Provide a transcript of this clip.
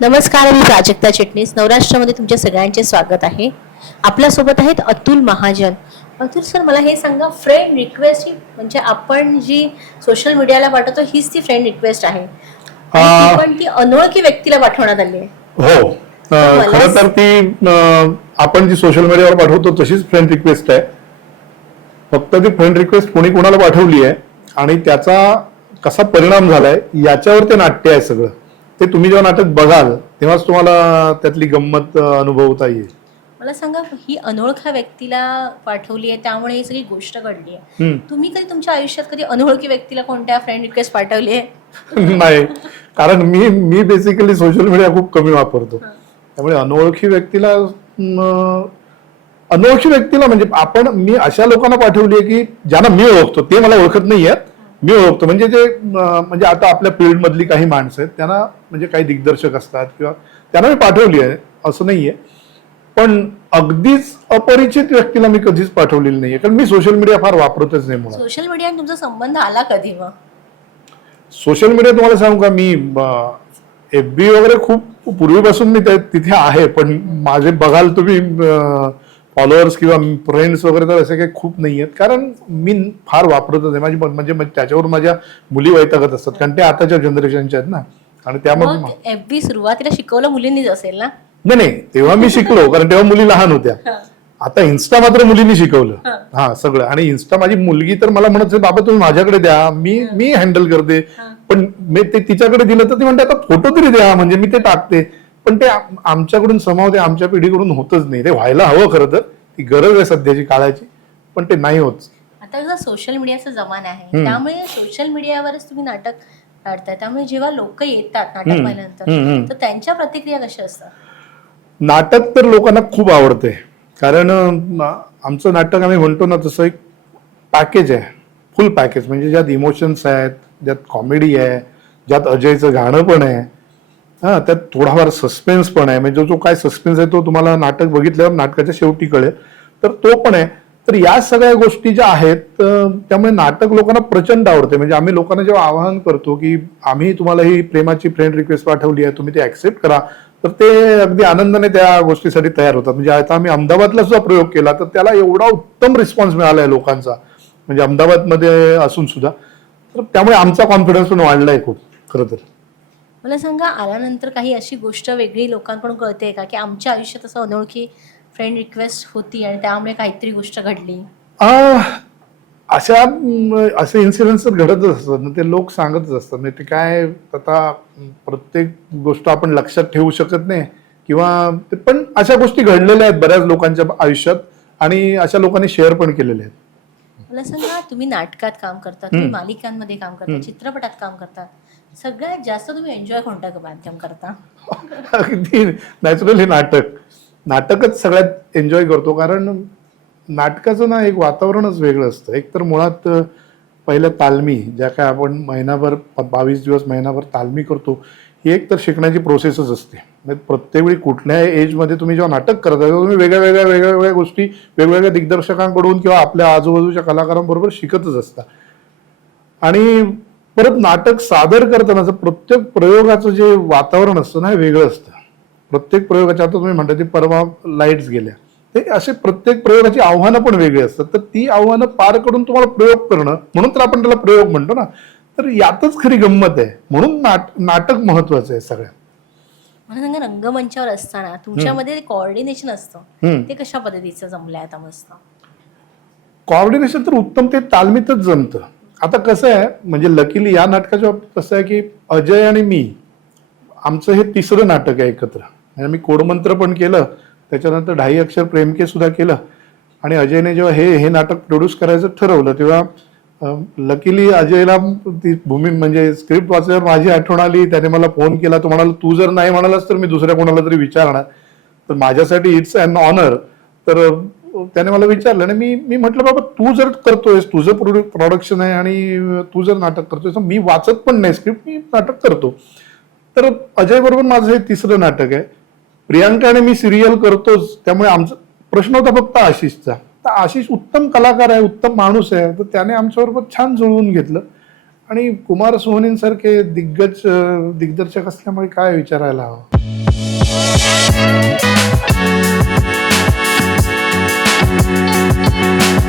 नमस्कार मी प्राजक्ता चिटणीस. नवराष्ट्रामध्ये तुमच्या सगळ्यांचे स्वागत आहे. आपल्यासोबत आहेत अतुल महाजन. अतुल सर मला हे सांगा फ्रेंड रिक्वेस्ट ही म्हणजे आपण जी सोशल मीडियाला पाठवतो हीच ती फ्रेंड रिक्वेस्ट आहे. पण ती अनोळखी व्यक्तीला पाठवण्यात आली आहे. हो. खरं तर ती आपण जी सोशल मीडियावर पाठवतो तशीच फ्रेंड रिक्वेस्ट आहे. फक्त ती फ्रेंड रिक्वेस्ट कोणी कोणाला पाठवली आहे आणि त्याचा कसा परिणाम झालाय याच्यावर ते नाट्य आहे सगळं. ते तुम्ही जेव्हा नाटक बघाल तेव्हाच तुम्हाला त्यातली गंमत अनुभवता येईल. मला सांगा ही अनोळख्या व्यक्तीला पाठवली आहे त्यामुळे ही सगळी गोष्ट घडली आहे. तुम्ही कधी तुमच्या आयुष्यात कधी अनोळखी व्यक्तीला कोणत्या फ्रेंड रिक्वेस्ट पाठवली आहे? नाही. कारण मी मी बेसिकली सोशल मीडिया खूप कमी वापरतो. त्यामुळे अनोळखी व्यक्तीला अनोळखी व्यक्तीला म्हणजे आपण मी अशा लोकांना पाठवली आहे की ज्यांना मी ओळखतो ते मला ओळखत नाही आहेत. मी ओळखतो. म्हणजे जे म्हणजे आता आपल्या फील्ड मधली काही माणसं आहेत त्यांना म्हणजे काही दिग्दर्शक असतात किंवा त्यांना मी पाठवली आहे असं नाहीये. पण अगदीच अपरिचित व्यक्तीला मी कधीच पाठवलेली नाहीये. कारण मी सोशल मीडिया फार वापरतच नाही मुळात. सोशल मीडियाने तुमचा संबंध आला कधी मग? सोशल मीडिया तुम्हाला सांगू का? मी एफ बी वगैरे खूप पूर्वीपासून मी त्या- तिथे आहे पण माझे बघाल तुम्ही फॉलोअर्स किंवा फ्रेंड्स वगैरे तर असे काही खूप नाही आहेत. कारण मी फार वापरतच आहे माझी म्हणजे त्याच्यावर माझ्या मुली वैतागत असतात. कारण ते आताच्या जनरेशनच्या आहेत ना. आणि बी सुरुवातीला शिकवलं मुलींनीच असेल ना? नाही नाही. तेव्हा मी शिकलो. कारण तेव्हा मुली लहान होत्या. आता इन्स्टा मात्र मुलींनी शिकवलं. हा. सगळं. आणि इन्स्टा माझी मुलगी तर मला म्हणत बाबा तुम्ही माझ्याकडे द्या. मी मी हँडल करते. पण मी ते तिच्याकडे दिलं तर ती म्हणते आता फोटो तरी द्या. म्हणजे मी ते टाकते. पण ते आम- आमच्याकडून समाव ते आमच्या पिढीकडून होतच नाही. ते व्हायला हवं खरं तर. ती गरज आहे सध्याची काळाची पण ते नाही होत. आता कसं सोशल मीडियाचा जमाना आहे. त्यामुळे सोशल मीडियावरच तुम्ही नाटक काढताय. त्यामुळे जेव्हा लोक येतात नाटक पाहिल्यानंतर. तर त्यांच्या प्रतिक्रिया कशा असतात? नाटक तर लोकांना खूप आवडते. कारण आमचं नाटक आम्ही म्हणतो ना तसं एक पॅकेज आहे. फुल पॅकेज म्हणजे ज्यात इमोशन्स आहेत ज्यात कॉमेडी आहे ज्यात अजयचं गाणं पण आहे. हा त्यात थोडाफार सस्पेन्स पण आहे. म्हणजे जो काय सस्पेन्स आहे तो तुम्हाला नाटक बघितल्यावर नाटकाच्या शेवटी कळेल. तर तो पण आहे. तर या सगळ्या गोष्टी ज्या आहेत त्यामुळे नाटक लोकांना प्रचंड आवडते. म्हणजे आम्ही लोकांना जेव्हा आवाहन करतो की आम्ही तुम्हाला ही प्रेमाची फ्रेंड रिक्वेस्ट पाठवली आहे तुम्ही ते ऍक्सेप्ट करा. तर ते अगदी आनंदाने त्या गोष्टीसाठी तयार होतात. म्हणजे आता आम्ही अहमदाबादला सुद्धा प्रयोग केला तर त्याला एवढा उत्तम रिस्पॉन्स मिळाला आहे लोकांचा. म्हणजे अहमदाबादमध्ये असून सुद्धा. तर त्यामुळे आमचा कॉन्फिडन्स पण वाढलाय खूप खरं तर. मला सांगा आल्यानंतर काही अशी गोष्ट वेगळी लोकांकडून कळते का? की आमच्या आयुष्यात असं अनोळखी फ्रेंड रिक्वेस्ट होती आणि त्यामुळे काहीतरी गोष्ट घडली? अशा असे इन्सिडेंट्स तर घडतच असतात. ना ते लोक सांगतच असतात. म्हणजे ते काय आता प्रत्येक गोष्ट आपण लक्षात ठेवू शकत नाही किंवा पण अशा गोष्टी घडलेल्या आहेत बऱ्याच लोकांच्या आयुष्यात आणि अशा लोकांनी शेअर पण केलेल्या आहेत. मला सांगा तुम्ही नाटकात काम करता तुम्ही मालिकांमध्ये काम करता चित्रपटात काम करता. सगळ्यात जास्त तुम्ही एन्जॉय कोणत्या माध्यम करता? अगदी नॅचरली नाटक. नाटकच सगळ्यात एन्जॉय करतो कारण नाटकाचं ना एक वातावरणच वेगळं असतं. एक तर मुळात पहिलं पहिल्या तालमी ज्या काय आपण महिनाभर बावीस दिवस महिनाभर तालमी करतो ही एक तर शिकण्याची प्रोसेसच असते. म्हणजे प्रत्येक वेळी कुठल्याही एजमध्ये तुम्ही जेव्हा नाटक करता तेव्हा तुम्ही वेगळ्या वेगळ्या वेगळ्या वेगळ्या गोष्टी वेगवेगळ्या दिग्दर्शकांकडून किंवा आपल्या आजूबाजूच्या कलाकारांबरोबर शिकतच असता. आणि परत नाटक सादर करतानाचं प्रत्येक प्रयोगाचं जे वातावरण असतं ना हे वेगळं असतं. प्रत्येक प्रयोगाच्या आता तुम्ही म्हणता ते परवा लाईट्स गेल्या. ते असे प्रत्येक प्रयोगाची आव्हानं पण वेगळी असतात. तर ती आव्हानं पार करून तुम्हाला प्रयोग करणं म्हणून तर आपण त्याला प्रयोग म्हणतो ना. तर यातच खरी गंमत आहे. म्हणून नाट नाटक महत्वाचं आहे सगळ्यात. मला सांगा रंगमंचावर असताना तुमच्यामध्ये कॉर्डिनेशन असतं. ते कशा पद्धतीचं जमलंय आता मस्त? कॉर्डिनेशन तर उत्तम ते तालमीतच जमतं. आता कसं आहे म्हणजे लकीली या नाटकाच्या बाबतीत कसं आहे की अजय आणि मी आमचं हे तिसरं नाटक आहे एकत्र. म्हणजे मी कोडमंत्र पण केलं त्याच्यानंतर ढाई अक्षर प्रेमके सुद्धा केलं. आणि अजयने जेव्हा हे हे नाटक प्रोड्यूस करायचं ठरवलं तेव्हा लकीली अजयला ती भूमी म्हणजे स्क्रिप्ट वाचल्यावर माझी आठवण आली त्याने मला फोन केला तो म्हणाला तू जर नाही म्हणालास तर मी दुसऱ्या कोणाला तरी विचारणार. तर माझ्यासाठी इट्स अन ऑनर तर त्याने मला विचारलं आणि मी मी म्हटलं बाबा तू जर करतोयस तुझं प्रोडक्शन आहे आणि तू जर नाटक करतोयस मी वाचत पण नाही स्क्रिप्ट मी नाटक करतो. तर अजय बरोबर माझं हे तिसरं नाटक आहे. प्रियांका आणि मी सिरियल करतोच त्यामुळे आमचा प्रश्न होता फक्त आशिषचा. तर आशिष उत्तम कलाकार आहे उत्तम माणूस आहे तर त्याने आमच्याबरोबर छान जुळवून घेतलं. आणि कुमार सोहनींसारखे दिग्गज दिग्दर्शक असल्यामुळे काय विचारायला हवं? Thank